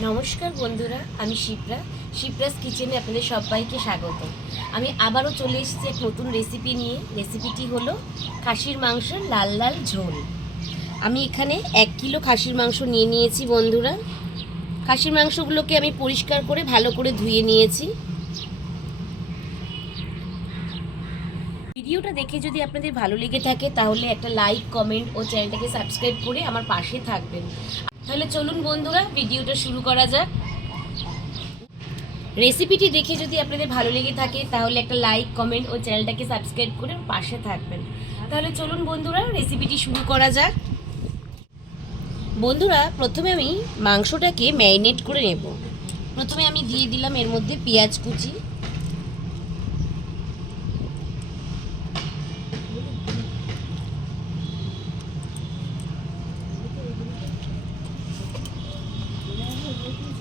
নমস্কার বন্ধুরা, আমি শিপ্রা। শিপ্রাস কিচেনে আপনাদের সবাইকে স্বাগত। আমি আবারও চলে এসেছি এক নতুন রেসিপি নিয়ে। রেসিপিটি হলো খাসির মাংসের লাল লাল ঝোল। আমি এখানে এক কিলো খাসির মাংস নিয়ে নিয়েছি বন্ধুরা। খাসির মাংসগুলোকে আমি পরিষ্কার করে ভালো করে ধুয়ে নিয়েছি। ভিডিওটা দেখে যদি আপনাদের ভালো লেগে থাকে, তাহলে একটা লাইক কমেন্ট ও চ্যানেলটাকে সাবস্ক্রাইব করে আমার পাশে থাকবেন। তাহলে চলুন বন্ধুরা, ভিডিওটা শুরু করা যাক। রেসিপিটি দেখে যদি আপনাদের ভালো লেগে থাকে, তাহলে একটা লাইক, কমেন্ট ও চ্যানেলটাকে সাবস্ক্রাইব করে পাশে থাকবেন। তাহলে চলুন বন্ধুরা, রেসিপিটি শুরু করা যাক। বন্ধুরা, প্রথমে আমি মাংসটাকে ম্যারিনেট করে নেব। প্রথমে আমি দিয়ে দিলাম এর মধ্যে পেঁয়াজ কুচি।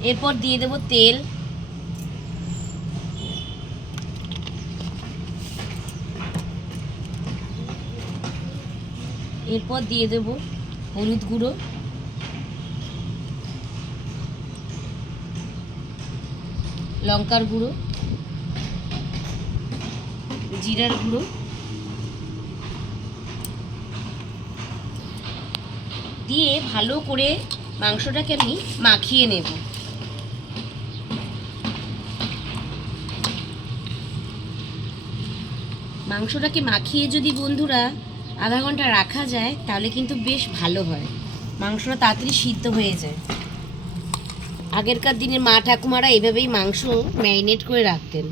এরপর দিয়ে দেব তেল। এরপর দিয়ে দেব হলুদ গুঁড়ো। লঙ্কার গুঁড়ো। জিরার গুঁড়ো। দিয়ে ভালো করে মাংসটাকে আমি মাখিয়ে নেব। মাংসটাকে মাখিয়ে যদি বন্ধুরা আধা ঘণ্টা রাখা যায়, তাহলে কিন্তু বেশ ভালো হয়। মাংসটা তাড়াতাড়ি সিদ্ধ হয়ে যায়। আগেরকার দিনের মা ঠাকুমারা এভাবেই মাংস ম্যারিনেট করে রাখতেন।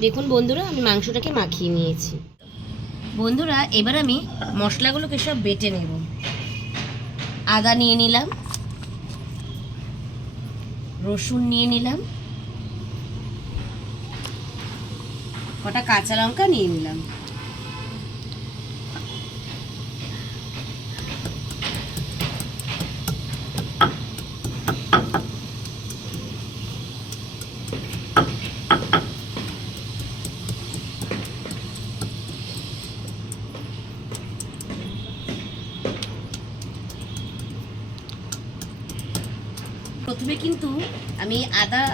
দেখুন বন্ধুরা, আমি মাংসটাকে মাখিয়ে নিয়েছি। বন্ধুরা, এবার আমি মশলাগুলোকে সব বেটে নেব। আদা নিয়ে নিলাম। রসুন নিয়ে নিলাম। কটা কাঁচা লঙ্কা নিয়ে নিলাম। প্রথমে কিন্তু আমি আদা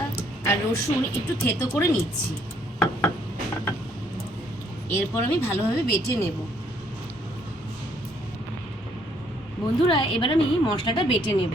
আর রসুন একটু থেতো করে নিচ্ছি। এরপর আমি ভালোভাবে বেটে নেব। বন্ধুরা, এবার আমি মশলাটা বেটে নেব।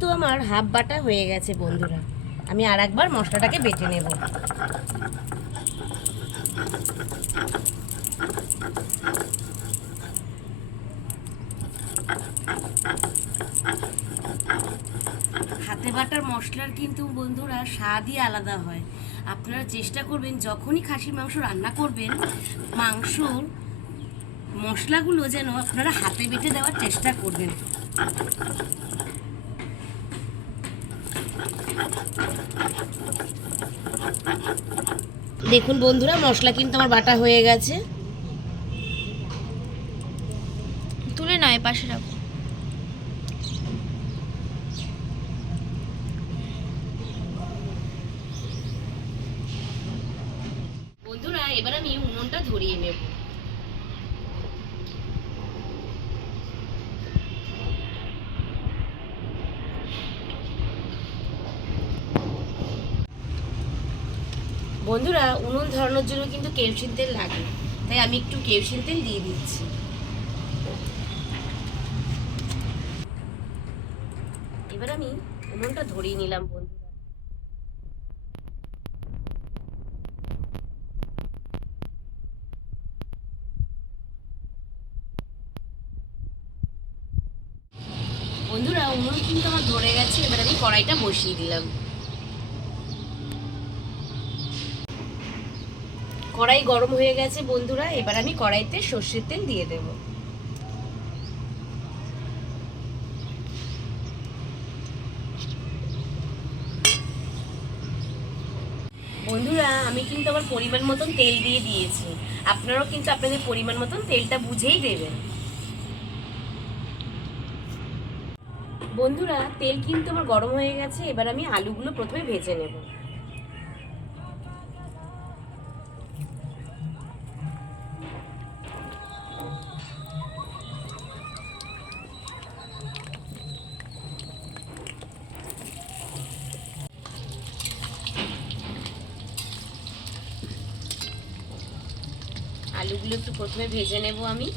কিন্তু আমার হাফ বাটা হয়ে গেছে, বন্ধুরা। আমি আর একবার মশলাটাকে বেটে নেব। হাতে বাটার মশলার কিন্তু, বন্ধুরা, স্বাদই আলাদা হয়। আপনারা চেষ্টা করবেন, যখনই খাসির মাংস রান্না করবেন, মাংসর মশলাগুলো যেন আপনারা হাতে বেটে দেওয়ার চেষ্টা করবেন। দেখুন বন্ধুরা মশলা কিন্তু আমার বাটা হয়ে গেছে। তুলে নয় পাশে রাখো। বন্ধুরা এবার আমি উনুনটা ধরিয়ে নেব। বন্ধুরা, উনুন ধরানোর জন্য কিন্তু কেরোসিন তেল লাগে তাই আমি একটু কেরোসিন তেল দিয়ে দিচ্ছি। এবার আমি উনুনটা ধরিয়ে নিলাম বন্ধু বন্ধুরা, উনুন কিন্তু আমার ধরে গেছে, এবার আমি কড়াইটা বসিয়ে দিলাম। কড়াই গরম হয়ে গেছে বন্ধুরা, এবার আমি কড়াইতে সর্ষের তেল দিয়ে দেব। বন্ধুরা, আমি কিন্তু আমার পরিমাণ মতন তেল দিয়ে দিয়েছি। আপনারাও কিন্তু আপনাদের পরিমাণ মতন তেলটা বুঝেই দেবেন। বন্ধুরা, তেল কিন্তু আমার গরম হয়ে গেছে, এবার আমি আলুগুলো প্রথমে ভেজে নেব। আলুগুলো একটু প্রথমে ভেজে নেব আমি।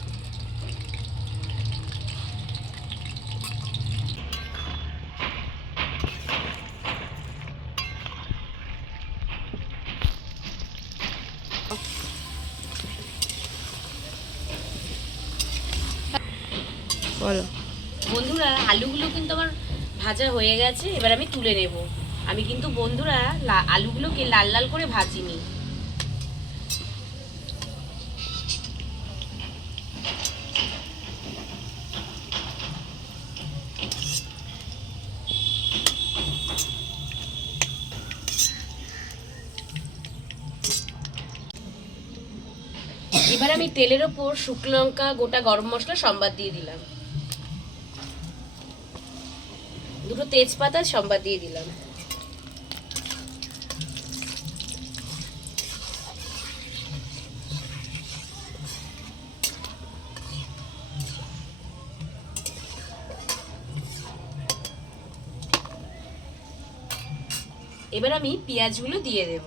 বলো। বন্ধুরা আলুগুলো কিন্তু আমার ভাজা হয়ে গেছে এবার আমি তুলে নেব। আমি কিন্তু বন্ধুরা আলুগুলোকে লাল লাল করে ভাজিনি এবার আমি তেলের ওপর শুকনো লঙ্কা, গোটা গরম মশলা, সম্বাদ দিয়ে দিলাম। দুটো তেজপাতা, সম্বাদ দিয়ে দিলাম। এবার আমি পেঁয়াজগুলো দিয়ে দেব।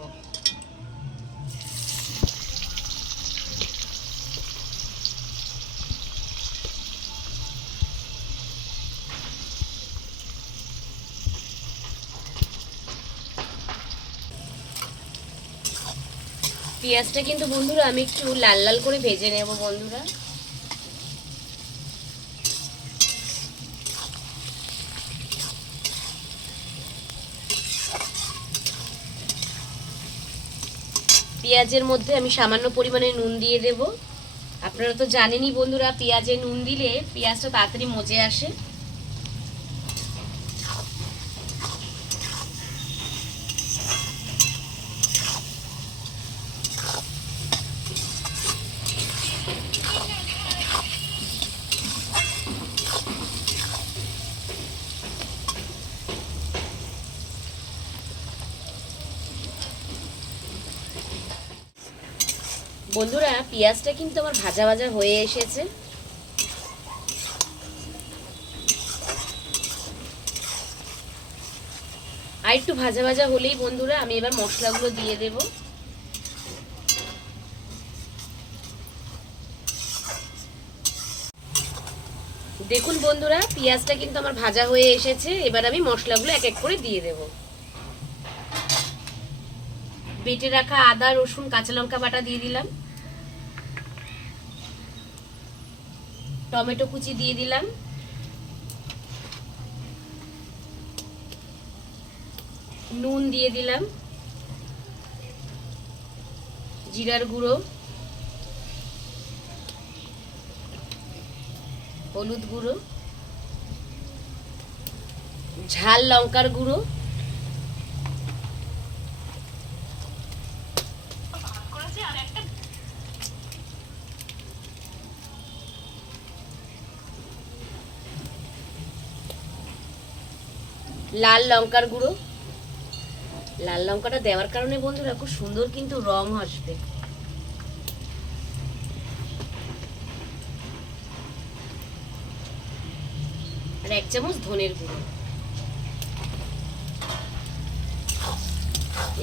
পেঁয়াজটা কিন্তু বন্ধুরা আমি একটু লাল লাল করে ভেজে নেব বন্ধুরা। পেঁয়াজের মধ্যে আমি সামান্য পরিমাণে নুন দিয়ে দেব। আপনারা তো জানেনই বন্ধুরা, পেঁয়াজে নুন দিলে পেঁয়াজটা তাড়াতাড়ি মজে আসে। বন্ধুরা, পেঁয়াজটা কিন্তু আমার ভাজা ভাজা হয়ে এসেছে। আর একটু ভাজা ভাজা হলেই বন্ধুরা, আমি এবার মশলাগুলো দিয়ে দেব। দেখুন বন্ধুরা, পেঁয়াজটা কিন্তু আমার ভাজা হয়ে এসেছে। এবার আমি মশলাগুলো এক এক করে দিয়ে দেব। বেটে রাখা আদা, রসুন, কাঁচা লঙ্কা বাটা দিয়ে দিলাম। টমেটো কুচি দিয়ে দিলাম। নুন দিয়ে দিলাম। জিরার গুঁড়ো। হলুদ গুঁড়ো। ঝাল লঙ্কার গুঁড়ো। লাল লঙ্কার গুঁড়ো। লাল লঙ্কাটা দেওয়ার কারণে বন্ধুরা খুব সুন্দর কিন্তু রং আসবে। আর এক চামচ ধনের গুঁড়ো।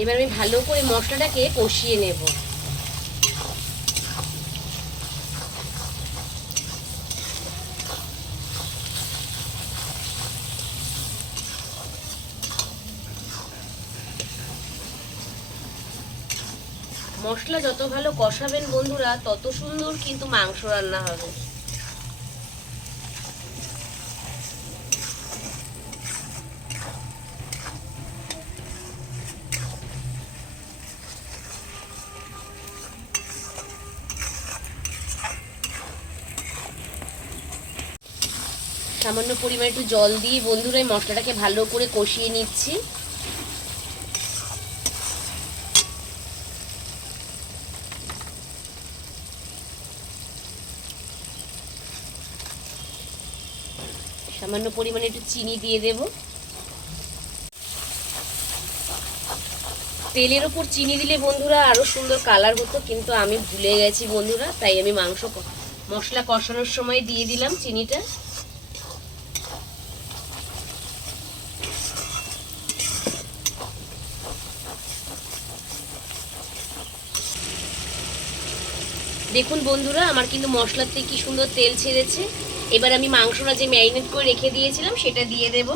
এবার আমি ভালো করে মশলাটাকে কষিয়ে নেব। মশলা যত ভালো কষাবেন বন্ধুরা, তত সুন্দর কিন্তু মাংস রান্না হবে। সামান্য পরিমাণে একটু জল দিয়ে বন্ধুরা এই মশলাটাকে ভালো করে কষিয়ে নিচ্ছি। সামান্য পরিমাণে একটু চিনি দিয়ে দেব। তেলের ওপর চিনি দিলে বন্ধুরা আরও সুন্দর কালার হতো, কিন্তু আমি ভুলে গেছি বন্ধুরা, তাই আমি মাংস মশলা কষানোর সময় দিয়ে দিলাম চিনিটা। দেখুন বন্ধুরা, আমার কিন্তু মশলার থেকে কি সুন্দর তেল ছেড়েছে। এবার আমি মাংসটা যে ম্যারিনেট করে রেখে দিয়েছিলাম সেটা দিয়ে দেব।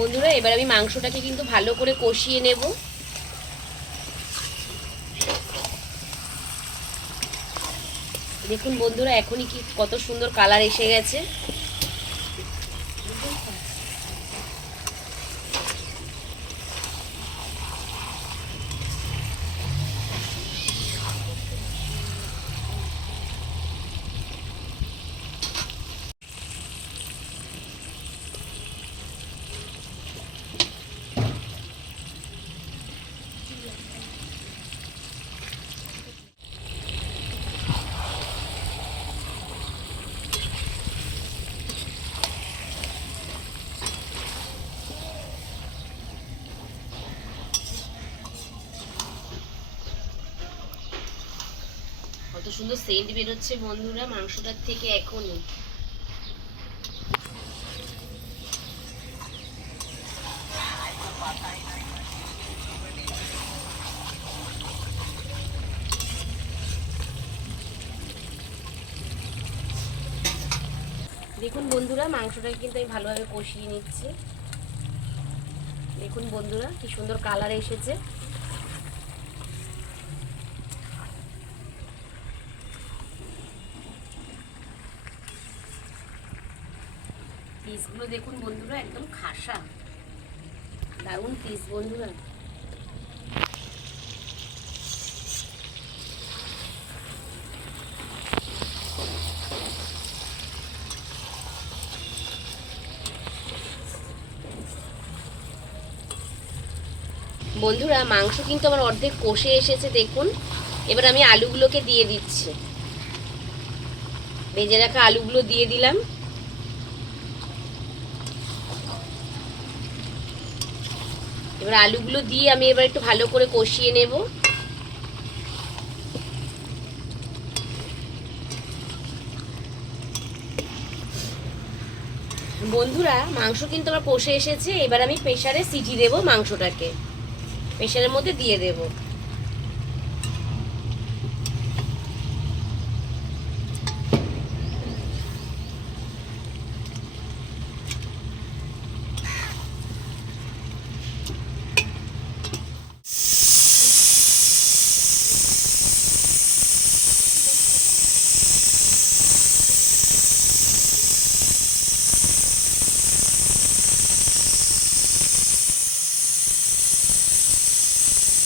বন্ধুরা, এবার আমি মাংসটাকে কিন্তু ভালো করে কষিয়ে নেব। দেখুন বন্ধুরা, এখনই কি কত সুন্দর কালার এসে গেছে। কত সুন্দর সেন্ট বেরোচ্ছে বন্ধুরা, মাংসটার থেকে এখনই। দেখুন বন্ধুরা, মাংসটাকে কিন্তু আমি ভালোভাবে কষিয়ে নিচ্ছি। দেখুন বন্ধুরা, কি সুন্দর কালার এসেছে। পিসগুলো দেখুন বন্ধুরা, একদম খাসা। দারুণ পিস বন্ধুরা। বন্ধুরা, মাংস কিন্তু আমার অর্ধেক কষে এসেছে, দেখুন। এবার আমি আলুগুলোকে দিয়ে দিচ্ছি। ভেজে রাখা আলুগুলো দিয়ে দিলাম। এবার আলুগুলো দিয়ে আমি এবার একটু ভালো করে কষিয়ে নেব। বন্ধুরা, মাংস কিন্তু আমার কষে এসেছে, এবার আমি প্রেশারে সিটি দেব মাংসটাকে। প্রেশারের মধ্যে দিয়ে দেব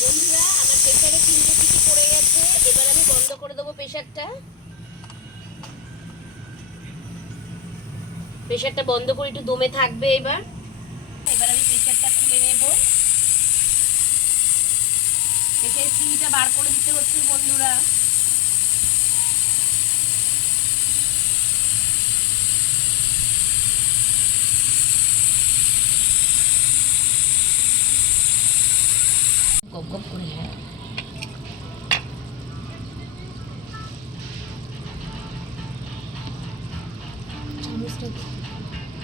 বন্ধুরা আমার প্রেশারে তিনটে সিটি পড়ে গেছে এবার আমি বন্ধ করে দেবো প্রেশারটা প্রেশারটা বন্ধ করে একটু দমে থাকবে এবার। এবার আমি প্রেশারটা খুলে নেব। দেখে সিটিটা বার করে দিতে হচ্ছে বন্ধুরা।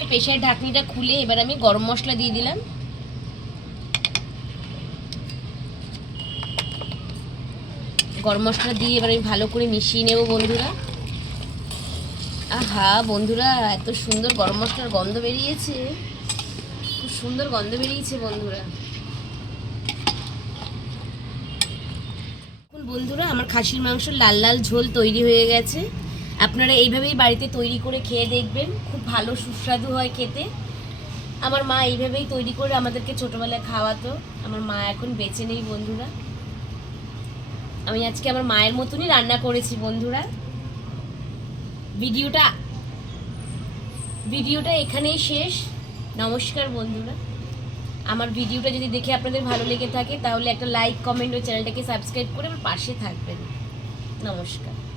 প্রেশার ঢাকনিটা খুলে এবার আমি গরম মশলা দিয়ে দিলাম। গরম মশলা দিয়ে এবার আমি ভালো করে মিশিয়ে নেব বন্ধুরা। আহা, বন্ধুরা, এত সুন্দর গরম মশলার গন্ধ বেরিয়েছে। খুব সুন্দর গন্ধ বেরিয়েছে বন্ধুরা। বন্ধুরা, আমার খাসির মাংস লাল লাল ঝোল তৈরি হয়ে গেছে। আপনারা এইভাবেই বাড়িতে তৈরি করে খেয়ে দেখবেন। খুব ভালো, সুস্বাদু হয় খেতে। আমার মা এইভাবেই তৈরি করে আমাদেরকে ছোটোবেলায় খাওয়াতো। আমার মা এখন বেঁচে নেই বন্ধুরা। আমি আজকে আমার মায়ের মতনই রান্না করেছি বন্ধুরা। ভিডিওটা ভিডিওটা এখানেই শেষ। নমস্কার বন্ধুরা। আমার ভিডিওটা যদি দেখে আপনাদের ভালো লেগে থাকে, তাহলে একটা লাইক, কমেন্ট ও চ্যানেলটাকে সাবস্ক্রাইব করে আমার পাশে থাকবেন। নমস্কার।